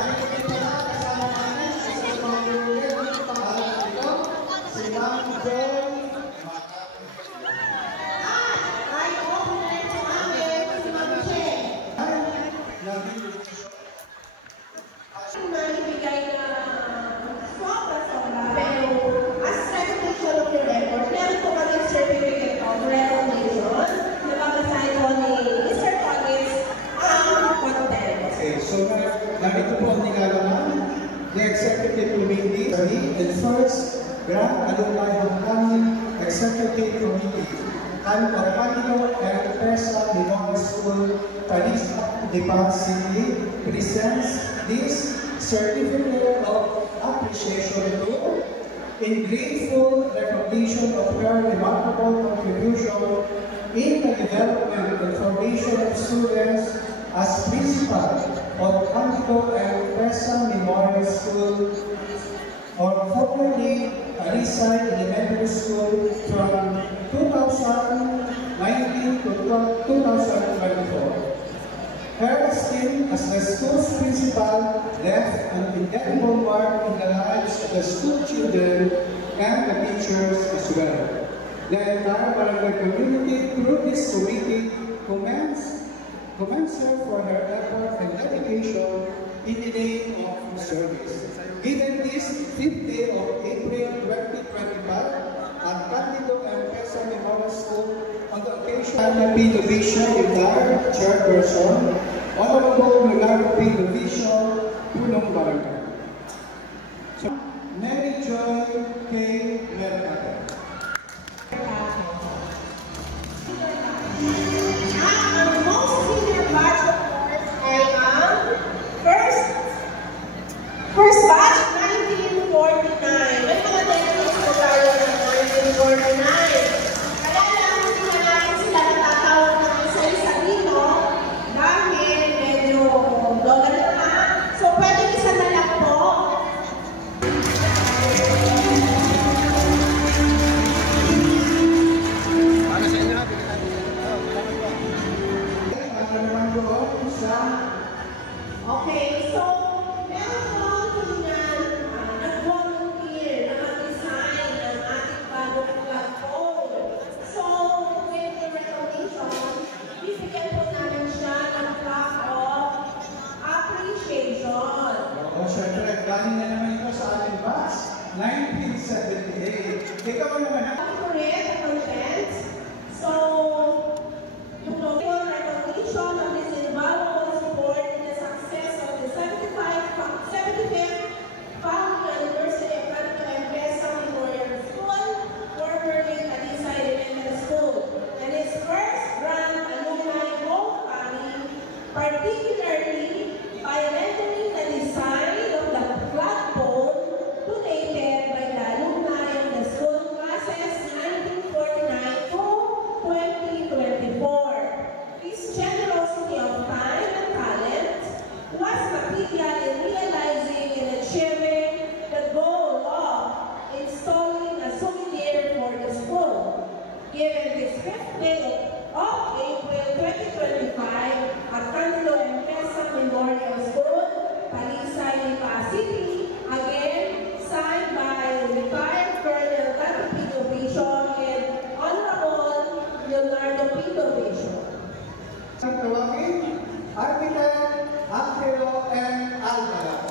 Narito din pala kasama namin sa isang mga guru ng pangalan nito, si Ma'am Joy. Ay, compliment sa amin, si Ma'am Che. Naibigay na sobra-sobra, pero as recognition of the record, meron po kami certificate of recognition na pag-assign po ni Mr. Togis ang content. Okay, so narito po ang nilalaman. The Executive Committee and first Grand Alumni Homecoming Executive Committee and Orlando and Pesa Memorial School, Talisa Dipal City presents this certificate of appreciation to in grateful recognition of her remarkable contribution in the development and formation of students as principal of Canto and Pesa Memorial School, or formerly Alisay Elementary School, from 2019 to 2024. Her stint as the school's principal left an indelible mark in the lives of the school children and the teachers as well. The entire barangay community through this committee commends her for her effort and dedication in the name of service. Given this 5th day of April 2025 at Candido and Pesa Memorial School, on the occasion of the P. Division entire chairperson, Honorable Milano P. Division, Punong Barangay. So, Mary Joy K. Mercado. Ang most senior batch, of course, ay ang first batch, 1949. May mga decades po tayo ng 1949. Kaya lang, hindi na natin sila natatawag ng isa-isa dito dahil medyo logal na. So, pwede isa na lang po. Okay, so meron po ganyan, nag-volunteer na mag-design ng ating bagong flagpole. So, with the recognition, bibigyan po namin siya ng plaque of appreciation. O, syempre, galing na naman ito sa ating batch, 1978. Ikaw naman ha? Correct, content. So, yung recognition of this invaluable support in the success of the 75th founding anniversary of Canto and Pesa Memorial School, formerly Talisa Elementary School, and its first Grand Alumni Homecoming, particularly by rendering the design of the flagpole donated by the alumni of the school classes 1949 to 2024. His generosity of time and talent was material in realizing and achieving the goal of installing a souvenir for the school. Given this 5th day of April 2025 at Canto and Pesa Memorial School, Talisay, City, again signed by retired Colonel Tati P. Division and Honorable Leonardo P. Division. Ang tawagin, Architect Angelo N. Alcala.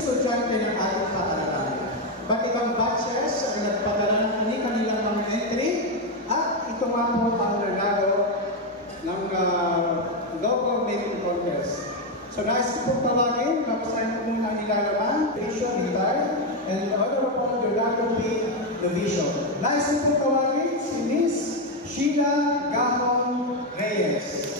Estudyante ng ating paaralan. Ba't ibang batches ay nagpadala ng kanilang mga entry at ito nga po ang regalo ng logo making contest. So nais ko pong tawagin, mapasahin ko muna ang nilalaman, Division Hilay, and Honorable Leonardo P. Division. Nais ko pong tawagin si Miss Sheila Gahon Reyes.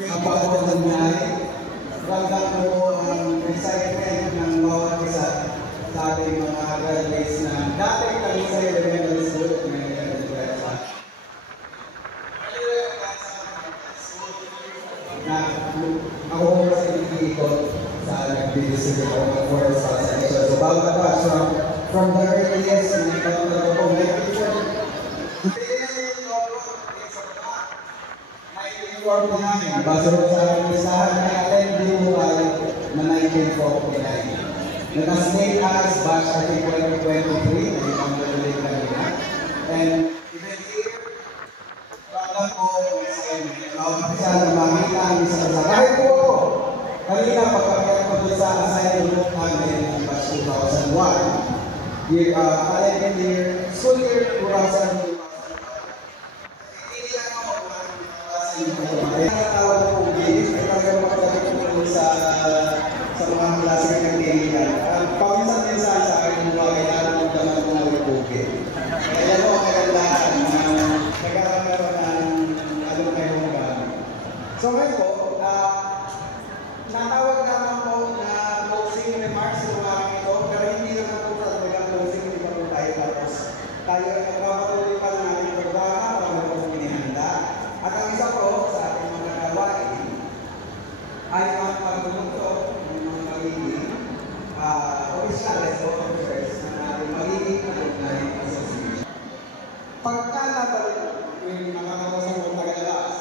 kapag-alumni. Ramdam ko ang excitement ng bawat isa sa ating mga graduates na dating kami sa elementary school at ngayon ay graduate. Ako kasi nag-iikot sa nag-visit ako ng Forest House. So, bawat batch from the earliest, nagkakaroon ako ng teacher. Base sa aking listahan na attendee mo ay na 1949. Nag-snake as batch I think 2023, na yung mga kanina. And even here, ramdam ko ang excitement. Nakapisa na makita ang isa sa kahit po kanina pagkakita ko doon sa assignment namin ng batch 2001. Academic year, school year 2002. Nakatawag ko kung bilis, ay talagang makatawag ko sa mga klase ng kailan. Paminsan-minsan sa akin mo, kailangan mo naman kung mag-ubugi. Kaya mo ang kagandahan na nagkakaroon ng alumni mong gamit. So ngayon po, natawag naman po na closing remarks ng mga ito, pero hindi naman po talaga closing, hindi pa po tayo tapos. Tayo ay magpapatuloy pa ng ating programa para po pinihanda. At ang isa po sa ating mga gawain ay ang pagbubukto ng mga magiging officials o officers na ating magiging alumni association. Pagka nabalik yung makakawasang mong tagalabas,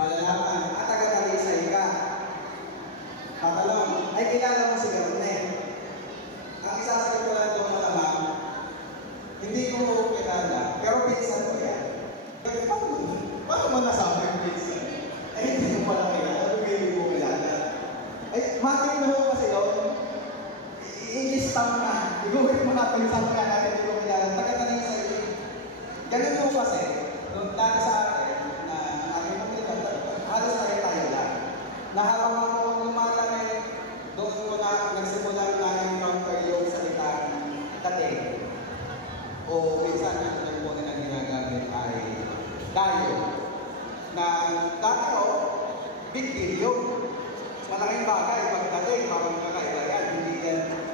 malalaman at tagatalisay ka. Tatalong, ay kilala mo si Garne. Ang isasagot ko lang ito malamang, hindi ko kilala, pero pinsan ko yan. Paano mo nasabi yung pinsan? Ay, hindi mo pala kilala. Ano hindi mo kilala? Ay, makinig mo kasi yun. I-lista mo na. Igulit mo na pinsan ka natin hindi mo kilala. Taga-tanig sa iyo. Ganun mo kasi, dahil sa akin, na aking pagkita, halos tayo lang. Na habang ako lumalaki, doon ko na nagsimulan na encounter yung salitang dating. O minsan natin po na ginagamit ay dayo. Na dati ko, big deal yun. Malaking bagay, pagdating, parang kakaiba yan.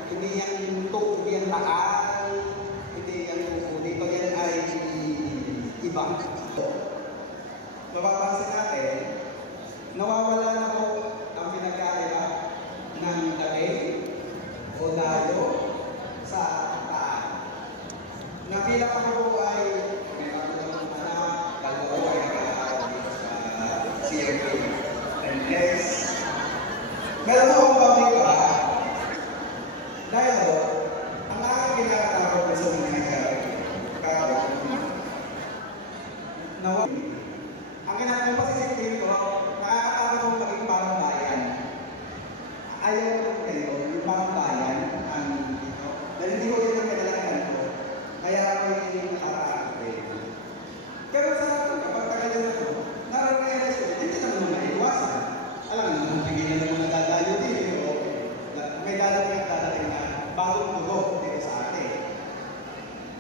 Hindi yan ito, hindi yan taal, hindi yan ito. Dito yan ay iba. Mapapansin natin, nawawala na po ang pinagkaiba ng dating o dayo sa taal. Nabilang ako po ay may kapatid anak, dalawa ay nakakawag dito sa CFA. And yes, meron akong public ba? Dahil po, ang aking kinakatakot na sa mga nangyayari, ang ginagawa pa sa CFA ko, nakakatakot kong maging parang bayan. Ayaw ko kayo, yung parang bayan, ang dito. Dahil hindi ko yun ang kadalakan ko. Kaya ako yung nakakaakit. Pero sa akin, kapag tagalan na ito, nararealize ko, hindi naman maiwasan. Alam mo, hindi naman nadadayo din. May dadating na bagong dugo dito sa atin.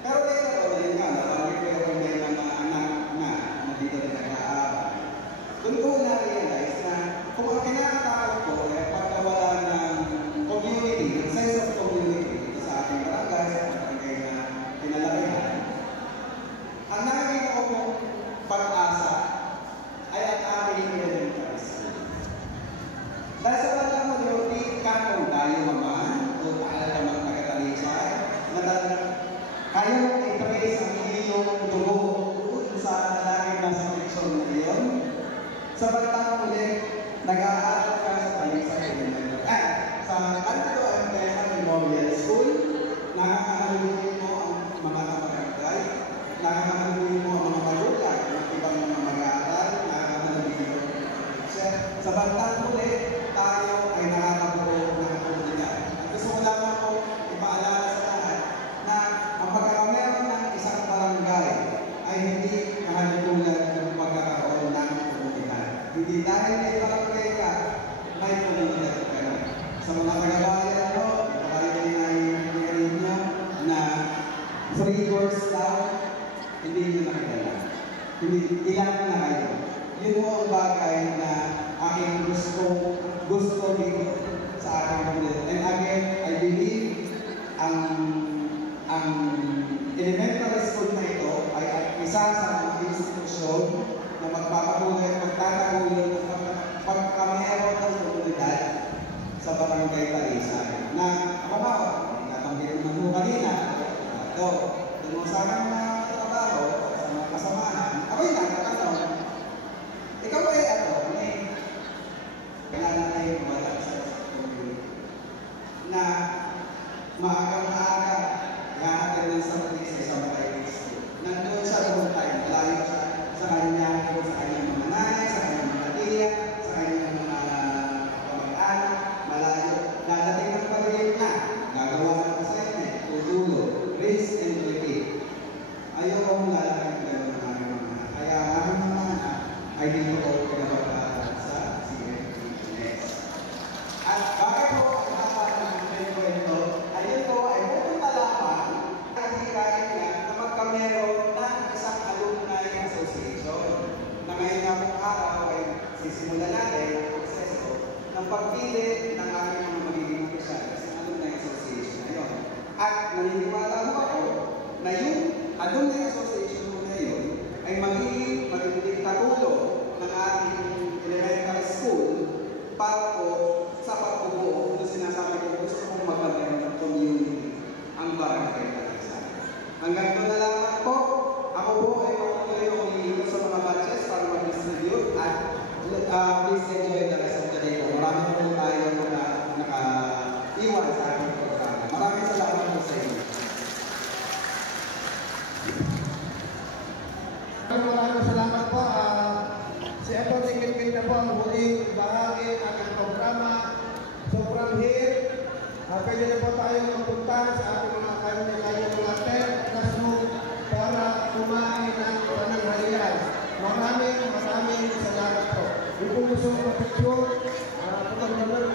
Pero dito ko rin nga, nabagay ko yung mga anak na dito rin nag-aaral. Doon ko na-realize na kung ang kinakatakot ko ay pagkawala ng community, ng sense of community dito sa ating barangay, sa barangay na pinalakihan. Ang nakikita ko pong pag-asa ay ang ating elementary school. Dahil sa talagang mag-rotate ka kung tayo maman, kung tayo naman tagatalisay, na talagang kaya mong i-trace ang iyong dugo sa lalaki na sa fiction na iyon. Sa bandang ulit, nag-aaral ka sa talisay elementary. Sa Canto Empresa Memorial School, nakakahaluin mo ang mga kabarangay, nakakahaluin mo ang mga magulang, ang ibang mga mag-aaral, nakakahaluin mo. Sa bandang ulit, tayo ay nakakabuo ng komunidad. Gusto ko lamang po ipaalala sa lahat na ang pagkakameron ng isang barangay ay hindi kahalintulad ng pagkakaroon ng komunidad. Hindi dahil may barangay ka, may komunidad ka. Sa mga tagabayan mo, tayo ay nangyayari nyo na free doors down, hindi nyo nakilala. Ilan na kayo. Yun mo ang bagay na aking gusto dito sa aking komunidad. And again, I believe ang elementary school na ito ay isa sa mga institusyon na magpapatuloy at magtataguloy ng pagkamero ng komunidad sa Barangay Talisay. Na ako nga, nabanggit naman mo kanina, doon mo sa akin na trabaho, sa mga kasamahan, ako yung nagkatanong, ikaw ay may kailangan tayo kumala sa community na maagang-maaga lahat ng sa Talisay sa Barangay School. Nandun siya doon tayo, malayo siya sa kanyang mga nanay, sa kanyang mga tiya, sa kanyang mga kamag-anak, malayo. Dadating ng pag-ibig na, gagawa ng assignment, tutulog, rinse and repeat. Ayaw ko mong lalakang gano'n ng aming mga. Kaya ang aming mga anak ay dito ko pinapagpapalala sa CFTNS. At bakit po ang dapat ng kwento, ayun po ay pupunta lamang kasi kahit nga na magkameron ng isang alumni association na ngayon nga pong araw ay sisimulan natin ang proseso ng pagpili ng aming mga magiging opisyal sa alumni association na yun. At naniniwala mo ako na yung alumni association mo na yun ay magiging katulong ng ating elementary school para po sa pagbubuo kung sinasabi ko gusto kong magkaroon ng community ang Barangay Talisay. Hanggang doon na lamang po, ako po ay matutuloy akong hihigit sa mga batches para mag-distribute at please enjoy the rest of the day. Marami po tayo naka-iwan sa ating programa. Maraming salamat po sa inyo. Maraming salamat po. Si Eto Tingin na po ang huling bahagi ng ating programa. So from here, pwede na po tayo magpunta sa ating mga kanya-kanya mga classroom para kumain ng pananghalian. Maraming salamat po. Kung gusto mo mag-picture, pag-download,